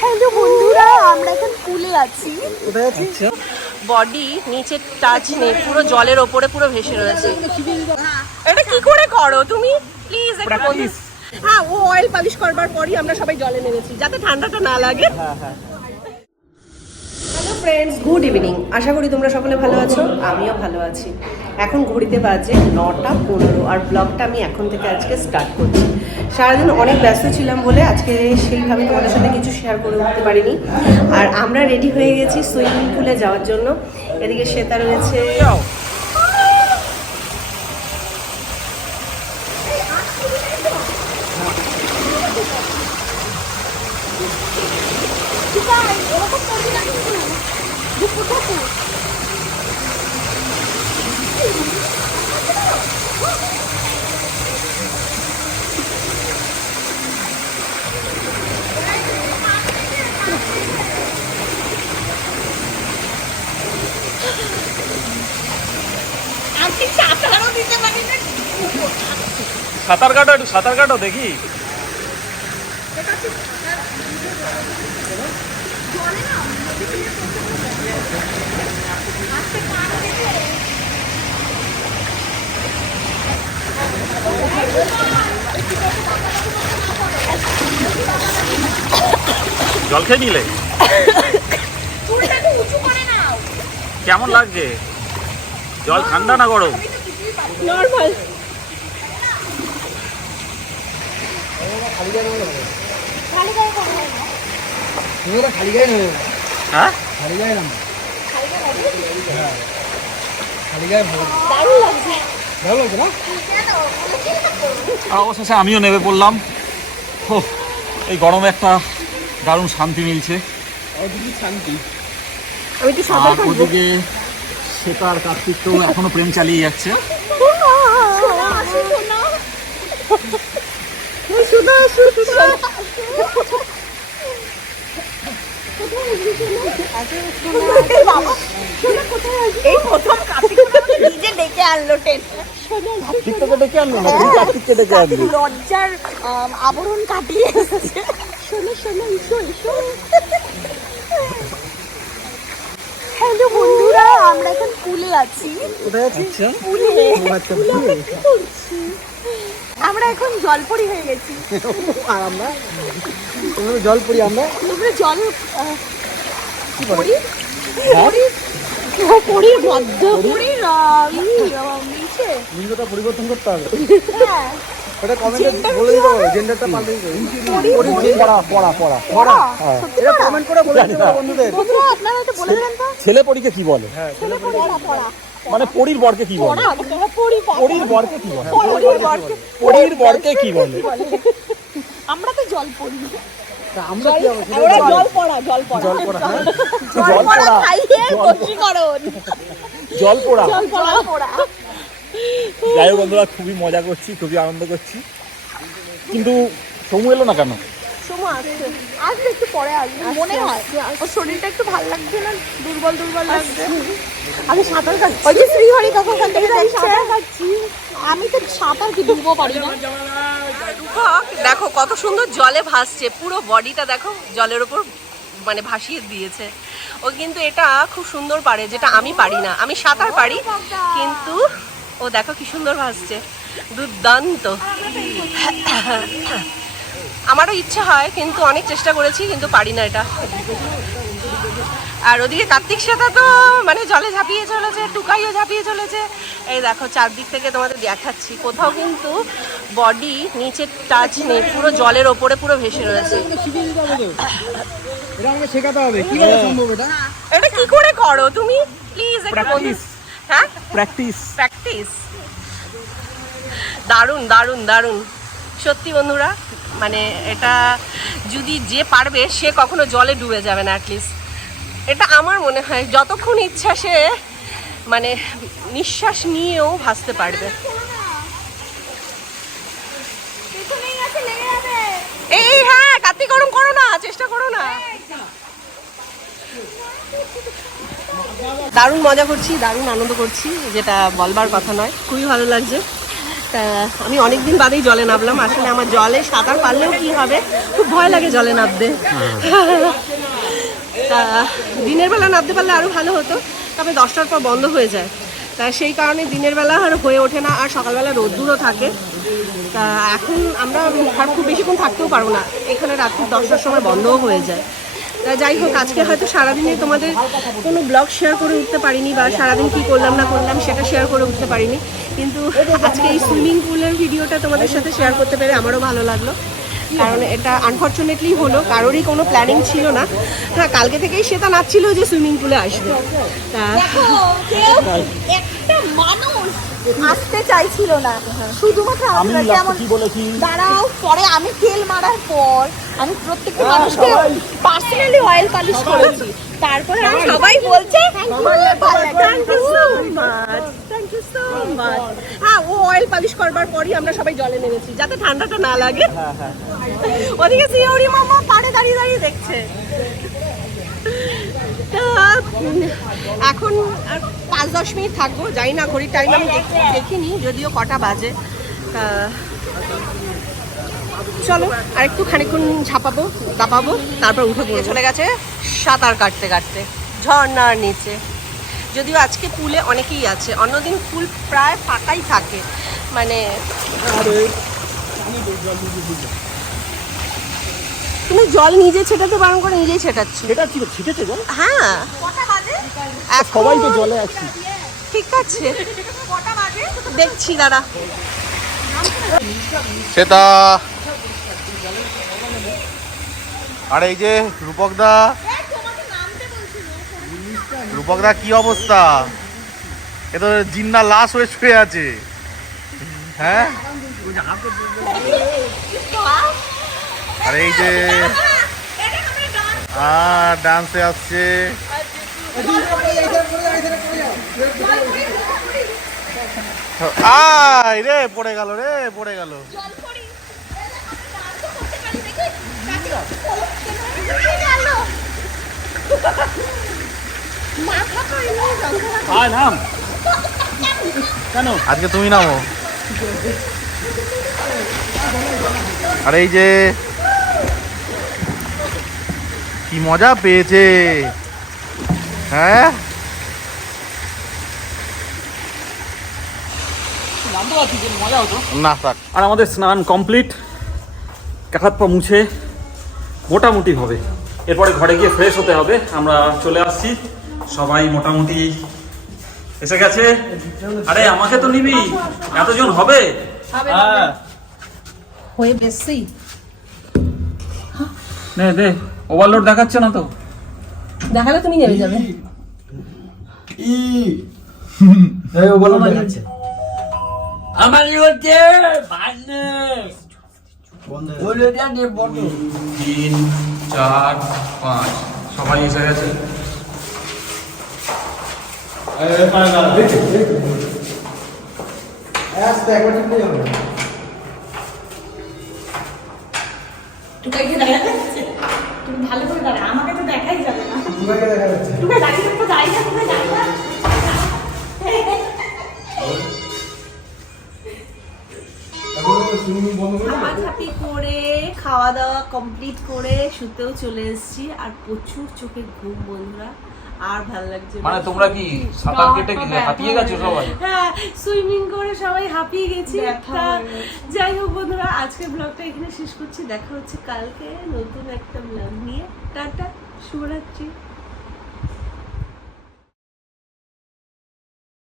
Hello বন্ধুরা আমরা এখন পুলে আছি। বডি নিচে টাচ নেই পুরো জলের ওপরে পুরো ভেসে রয়েছে। এটা কি করে করো তুমি? প্লিজ হ্যাঁ ও অয়েল পালিশ করবার পরই আমরা সবাই জলে নেমেছি যাতে ঠান্ডাটা না লাগে। হ্যালো ফ্রেন্ডস গুড ইভিনিং আশা করি তোমরা সকলে ভালো আছো, আমিও ভালো আছি। এখন ঘড়িতে বাজে নটা পনেরো আর ব্লগটা আমি এখন থেকে আজকে স্টার্ট করছি। সারাদিন অনেক ব্যস্ত ছিলাম বলে আজকে সেইভাবে তোমাদের সাথে কিছু শেয়ার করে উঠতে পারিনি। আর আমরা রেডি হয়ে গেছি সুইমিং পুলে যাওয়ার জন্য। এদিকে শ্বেতা রয়েছে। সাঁতার কাটো একটু সাঁতার কাটো দেখি। জল খেয়ে নিলে? কেমন লাগছে? জল ঠান্ডা না গরম? নর্মাল খালি গায়ে নেবে হ্যাঁ? খালি গায়ে খালি গায়ে ভালো দারুণ লাগছে। ভালো লাগছে না? আর অবশেষে আমিও নেমে পড়লাম। ও এই গরমে একটা দারুণ শান্তি মিলছে। শান্তি। আর ওদিকে শ্বেতার কার্তিক তো এখনও প্রেম চালিয়ে যাচ্ছে। এই প্রথম কার্তিক নিজে ডেকে আনলো টেন। কার্তিকটাকে ডেকে আনলো না? তুমি কার্তিককে ডেকে আনলি? লজ্জার আবরণ কাটিয়ে এসেছে। শোনো শোনো এসো এসো হ্যালো বন্ধুরা আমরা এখন পুলে আছি। কোথায় আছি আচ্ছা পুলে আচ্ছা আমরা এখন জলপরি হয়ে গেছি। আর আমরা? তোমরা জল আমরা? তোমরা জল কি বলে? পরি? পরি? মধ্য পরির আহ, নিচে লিঙ্গটা পরিবর্তন করতে হবে। হ্যাঁ। এটা কমেন্টে বলে দিতে পারো জেন্ডারটা পাল্টে দিতে পড়া পড়া পড়া। পড়া হ্যাঁ। এটা কমেন্ট করে বলে দিতে পারো বন্ধুদের। বন্ধুরা আপনারা একটু বলে দেবেন তো? ছেলে পড়িকে কি বলে? হ্যাঁ ছেলে পড়া পড়া। মানে পরীর বরকে কি বলে? পড়া পরীর বরকে কি বলে? পরির বরকে পরীর বরকে কি বলে? আমরা তো জল পড়ি। আমরা কি হবে সেটা আমরা জল পড়া জল পড়া। জল পড়া হ্যাঁ? জল জল পড়া পড়া। খাইয়ে জল পোড়া। জল পড়া। পড়া। যাই হোক বন্ধুরা খুবই মজা করছি খুবই আনন্দ করছি। কিন্তু সমু এলো না কেন? সময় আসছে। আসবে একটু পরে আসবে মনে হয়। ওর শরীরটা একটু ভালো লাগছে না? দুর্বল দুর্বল লাগছে। আমি সাঁতার কাটছি। ওই যে শ্রীহরি থেকে সাঁতার কাটছি। আমি তো সাঁতার কি ডুবো পারি না? দেখো কত সুন্দর জলে ভাসছে। পুরো বডিটা দেখো জলের উপর মানে ভাসিয়ে দিয়েছে। ও কিন্তু এটা খুব সুন্দর পারে যেটা আমি পারি না। আমি সাঁতার পারি কিন্তু ও দেখো কি সুন্দর ভাসছে। দুর্দান্ত। আমারও ইচ্ছে হয় কিন্তু অনেক চেষ্টা করেছি কিন্তু পারি না এটা। আর ওদিকে কার্তিক সাথে তো মানে জলে ঝাঁপিয়ে চলেছে টুকাইও ঝাঁপিয়ে চলেছে। এই দেখো চারদিক থেকে তোমাদের দেখাচ্ছি। কোথাও কিন্তু বডি নিচে টাচ নেই পুরো জলের ওপরে পুরো ভেসে রয়েছে। এটা আমাকে কি করে করে তুমি? প্লিজ. হ্যাঁ? প্র্যাকটিস প্র্যাকটিস দারুণ দারুণ দারুণ। সত্যি বন্ধুরা মানে এটা যদি যে পারবে সে কখনো জলে ডুবে যাবে না অ্যাটলিস্ট এটা আমার মনে হয় যতক্ষণ ইচ্ছা সে মানে নিঃশ্বাস নিয়েও ভাসতে পারবে। এই এই, হ্যাঁ কার্তিক গরম করো না চেষ্টা করো না। দারুণ মজা করছি দারুণ আনন্দ করছি যেটা বলবার কথা নয়। খুবই ভালো লাগছে। তা আমি অনেকদিন বাদেই জলে নামলাম। আসলে আমার জলে সাঁতার পারলেও কি হবে? খুব ভয় লাগে জলে নামতে। তা দিনের বেলা নামতে পারলে আরও ভালো হতো, তবে দশটার পর বন্ধ হয়ে যায়। তা সেই কারণে দিনের বেলা আর হয়ে ওঠে না, আর সকালবেলা রোদ্দুরও থাকে। তা এখন আমরা আর খুব বেশিক্ষণ থাকতেও পারব না। এখানে রাত্রি দশটার সময় বন্ধও হয়ে যায়। যাই হোক, আজকে হয়তো সারাদিনে তোমাদের কোনো ব্লগ শেয়ার করে উঠতে পারিনি বা সারাদিন কি করলাম না করলাম সেটা শেয়ার করে উঠতে পারিনি। কিন্তু আজকে এই সুইমিং পুলের ভিডিওটা তোমাদের সাথে শেয়ার করতে পেরে আমারও ভালো লাগল। কারণ এটা আনফর্চুনেটলি হলো, কারোরই কোনো প্ল্যানিং ছিল না। হ্যাঁ কালকে থেকেই সেটা নাচছিল যে সুইমিং পুলে আসবে। তা আসতে চাইছিল না। শুধুমাত্র আমি কেমন দাঁড়াও পরে আমি তেল মারার পর আমি প্রত্যেকটা মানুষকে পার্সোনালি অয়েল পালিশ করেছি। তারপরে আমি সবাই বলছে মাচ হ্যাঁ ও অয়েল পালিশ করবার পরই আমরা সবাই জলে নেমেছি যাতে ঠান্ডাটা না লাগে। ওদিকে সিওরি মামা পাড়ে দাঁড়িয়ে দাঁড়িয়ে দেখছে। তা এখন আর পাঁচ দশ মিনিট থাকব যাই না ঘড়ির টাইম আমি দেখ- দেখিনি যদিও কটা বাজে। চলো আর একটু খানিক্ষণ ঝাপাবো দাপাবো তারপর উঠে পড়ে চলে গেছে সাঁতার কাটতে কাটতে ঝর্ণার নিচে। যদিও আজকে পুলে অনেকেই আছে অন্যদিন ফুল প্রায় ফাঁকাই থাকে। মানে তুমি জল নিজে ছেটাতে বারণ করে নিজেই ছেটাচ্ছ। সেটা ছিল ছিটেছে জল? হ্যাঁ। সবাই তো জলে আছি। ঠিক আছে। দেখছি দাঁড়া। সেটা আর এই যে রূপকদা রূপকদা কি অবস্থা? এ তো জিন্না লাশ হয়ে শুয়ে আছে। হ্যাঁ? আর এই যে আর ডান্সে আসছে। আয় রে পড়ে গেল রে পড়ে গেল। আয় নাম। কেন আজকে তুমি নামো। আর এই যে কি মজা পেয়েছে। হ্যাঁ? না থাক। আর আমাদের স্নান কমপ্লিট। হাত পা মুছে মোটামুটি হবে। এরপরে ঘরে গিয়ে ফ্রেশ হতে হবে। আমরা চলে আসছি। সবাই মোটামুটি এসে গেছে। আরে আমাকে তো নিবি। এতজন হবে? হ্যাঁ। হয়ে বেশি নে দে ওভারলোড দেখাচ্ছে না তো। দেখালে তুমি নেমে যাবে। আমার হচ্ছে বলে দেন বন্ধু। তিন চার পাঁচ সবাই এসে গেছে। ভালো করে দাঁড়া আমাকে তো দেখাই যাবে না। যাই না টুকাই যাই না ঝাপাঝাপি করে খাওয়া দাওয়া কমপ্লিট করে শুতেও চলে এসেছি। আর প্রচুর চোখে ঘুম বন্ধুরা। আর ভালো লাগছে মানে তোমরা কি সাঁতার কেটে গেলে হাঁপিয়ে গেছো সবাই? হ্যাঁ সুইমিং করে সবাই হাঁপিয়ে গেছি যাই হোক বন্ধুরা আজকের ব্লগটা এখানে শেষ করছি। দেখা হচ্ছে কালকে নতুন একটা ব্লগ নিয়ে। টাটা শুভরাত্রি।